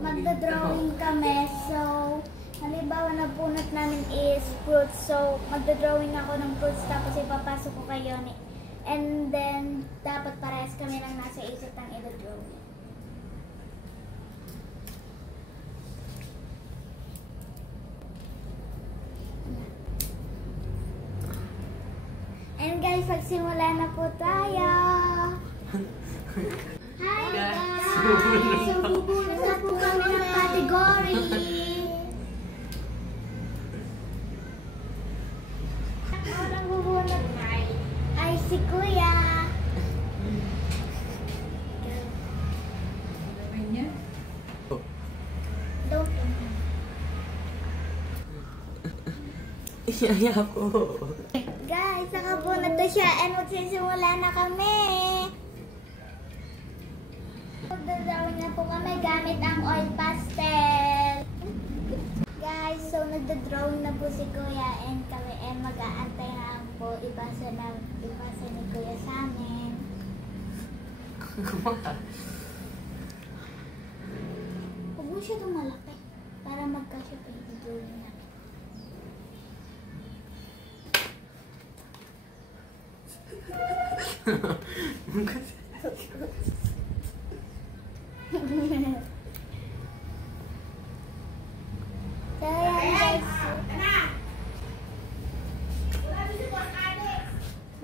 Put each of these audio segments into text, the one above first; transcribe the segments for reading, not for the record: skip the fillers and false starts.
magdodrawing kami. So, halimbawa na bunot namin is fruits. So, magdodrawing ako ng fruits tapos ipapasok ko kay Yoni. And then, dapat parehas kami lang nasa isip ng i-drawing. And guys, magsimula na po tayo. Hi guys! So, bubunot na po kami ng category. Ang bubunot ay si Kuya. Iya po. Guys, nakabunot na siya and magsisimula na kami. Magdadrawing na po kami gamit ang oil pastel. Guys, so nagdadrawing na po si Kuya and kami and mag-aantay na lang po ipasa ni Kuya sa amin. Huwag mo siya tumalaki para magkasya pa yung drawing namin. So, yan guys.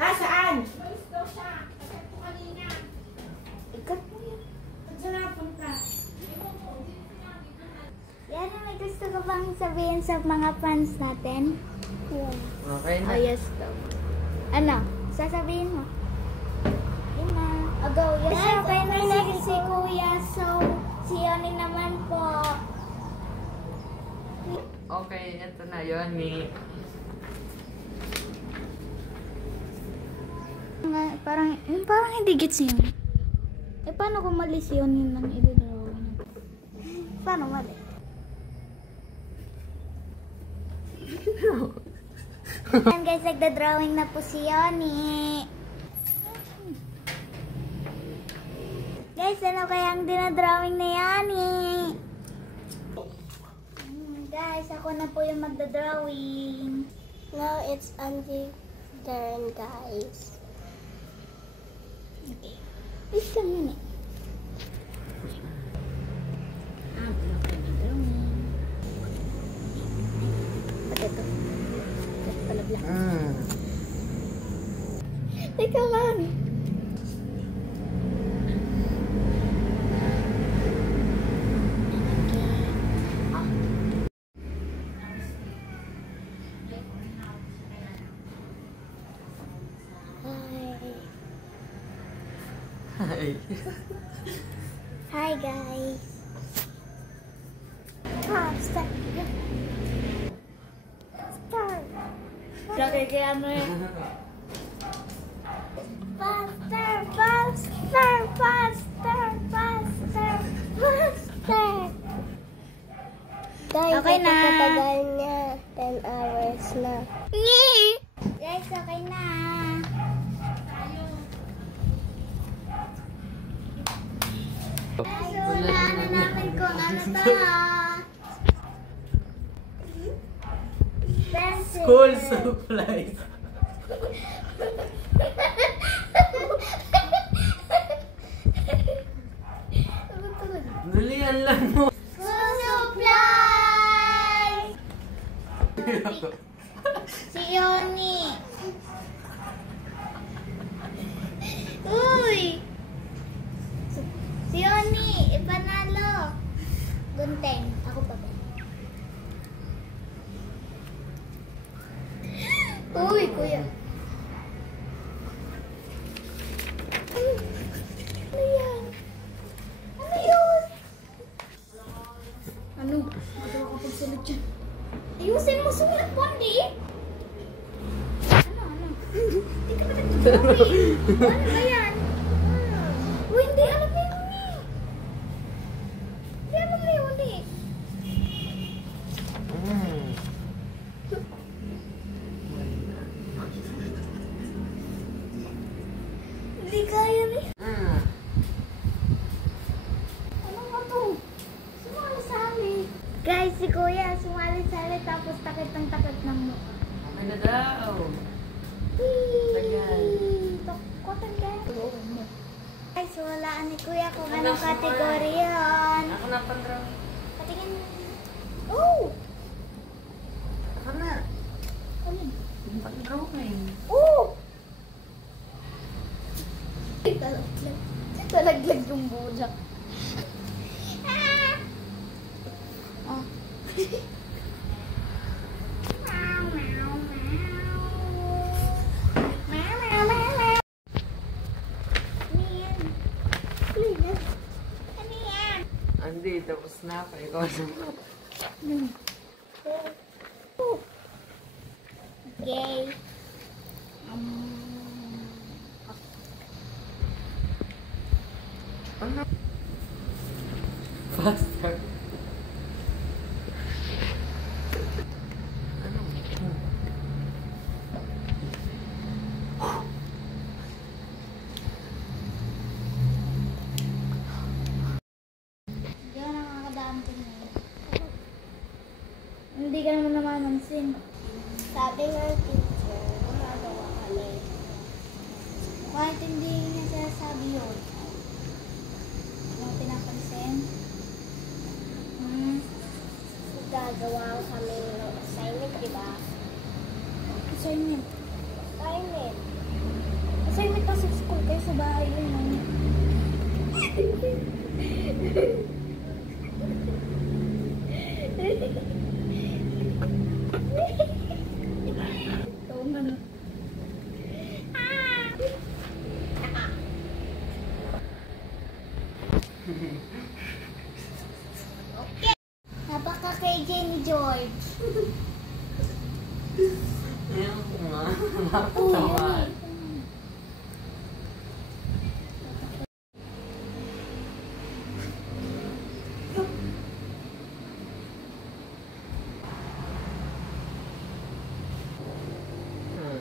Nasaan? Ikat mo yan. Yan, may gusto ka bang sabihin sa mga fans natin? Okay na. Oh, yes daw. Ano? Sasabihin mo? Yun na. Oh, go. Yes, okay na si Kuya. So, si Yoni naman po. Okay, ito na Yoni. Parang hindi gets yun. Eh, paano kung mali si Yoni nang i-drawing? Paano mali? Ayan guys, nagda-drawing na po si Yoni. Guys, ano kayang dinadrawing na Yoni? Guys, ako na po yung magda-drawing. Now it's Angie turn, guys. Okay. Wait lang yun eh. Block na drawing. Pati ito. Pati pala black. Teka lang. Hi. Hi guys. Start. Lagi kaya mo eh. Faster, faster, faster, faster, faster. Guys, Okay na. Katagal niya. 10 hours na. Guys, okay na. So, naano namin kung ano to. Pencil. School supplies. Dalian lang mo. School supplies! Si Yoni. Uy! Si Yoni, ipanalo. Gunteng. Ako pa ba? Uy, kuya. Ano yan? Ano yun? Ano? Magawa ko pagsunod dyan. Ayusin mo sulat, Pondi. Ano? Hindi ka ba nagtutuloy? Ano ba yan? Uy, hindi. Alam mo yun eh. Hindi alam mo yun eh. Hindi kaya ni. Ano nga to? Sino takip ng mukha. Okay na daw. Tagal. Ko tagal. Guys, walaan ni Kuya kung Ano, anong kategory yun. Ako na pandraw. Patingin. Oh! Ako na. Alin? Pag-drawing. Oh! Talaglag yung bulak. Ah! Oh. Meow, meow, meow. Meow, meow, meow, meow. Ano yan? Ano yan? Andi, tapos na pa. Ikaw na. Okay. Ano? Faster. Ano? Hindi ka nakakadaan ko na. Hindi ka naman namamansin. Sabi ng teacher, gumagawa kami. Kahit hindi niya sinasabi yun. Ano pinapansin? Gagawa kami ng assignment, di ba? Assignment. Assignment. Assignment na sa school kayo sa bahay yun. Ano? Ito man. Okay. Napaka kay Jenny George. Ayun nga. Nakatawa.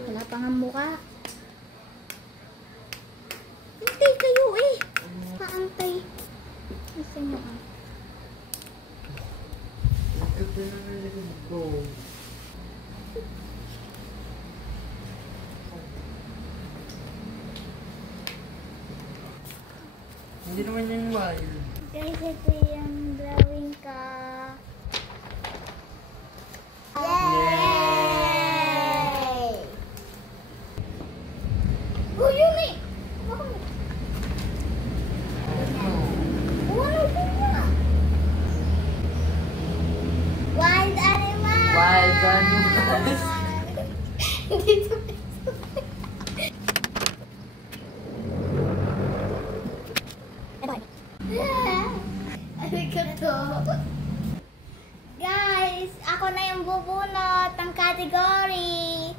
Wala pang ang mukha. Antay kayo eh. Paantay. Isa nyo ka. Ito na nalagay ko. Hindi naman yan wild. Guys, ito yung drawing ka. Yay! Oh, yun eh! Bakit? Wala ko na. Wild animal! Wild animals. Dito. Arigato. Guys, ako na yung bubunot ng category.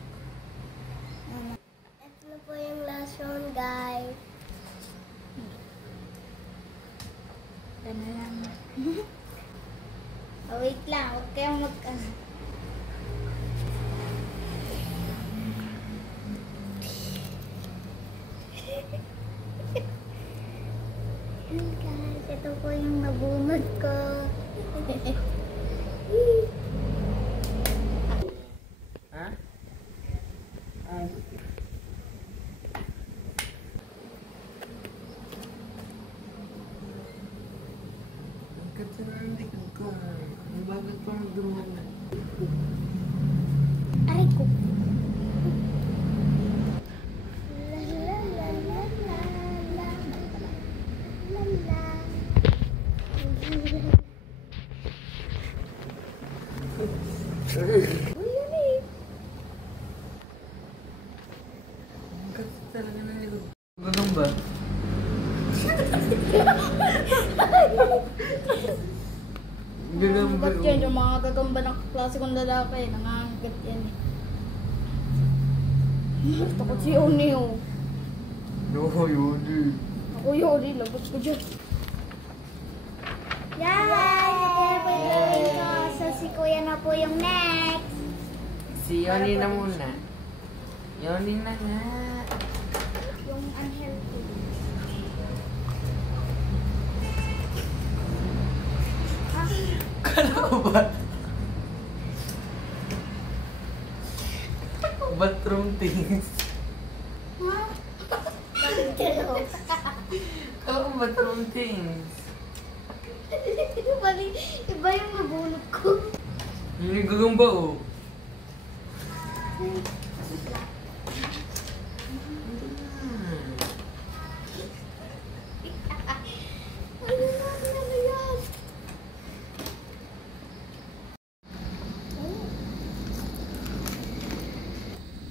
Ito na po yung last round, guys. Ano lang. Oh, wait lang. Huwag kayong Guys, ito po yung nabunod ko. Ha? Ay. Ang ganda na ang likod ko. Ang bagat pa magdumag. Aray ko. La la la la la la la la. Uy, yun eh. Ang ganda talaga ng likod. Gagang ba? Gagang ba? Nangangagat yan. Yung mga gagamba ng klase kong lalaki. Nangangagat yan eh. Takot si Yoni oh. No, yun eh. Ako Yoni. Labas ko dyan. Guys, ito na po yung gawin ko. So, si Kuya na po yung next. Si Yoni na muna. Yoni na nga. Yung unhealthy. Kala ko ba? bathroom things. Ha? Kala ko bathroom things. Iba yung nabulog ko. Niligulang ba oh?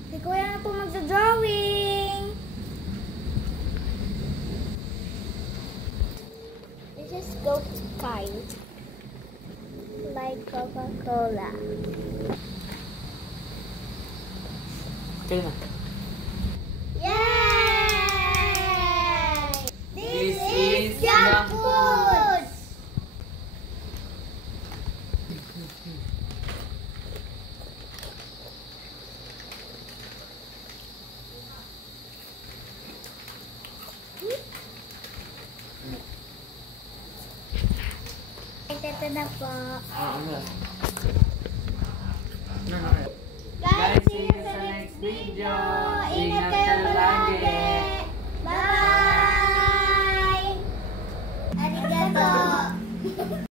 Si Kuya na po magsa-drawing. You just go find like Coca-Cola. Okay na. Yay! This is junk junk food! Ito na po. Ano? Guys, see you sa next video!